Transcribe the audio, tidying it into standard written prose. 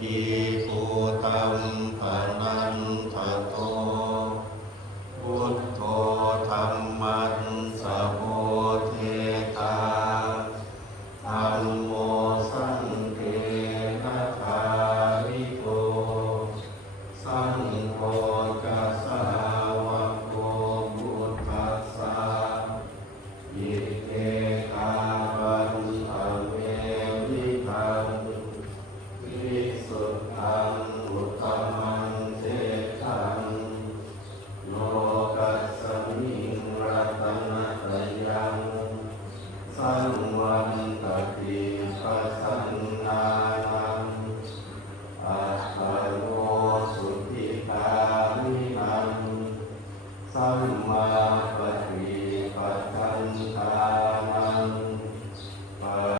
กิภูตัมปนันทโตพุทโธธัมมัสสะโพเทตาธัมโมสังฆังนาคาริโกสังโฆกัสสาวะโกพุทธัสสะอิเตกาปันตะเววิภังวิสุทธังอุตตมังเทธังโลกัสสมิงรัตนะตยังสังวันตติปัสสันนานังอัตตโนสุทธิกามินังสัมมา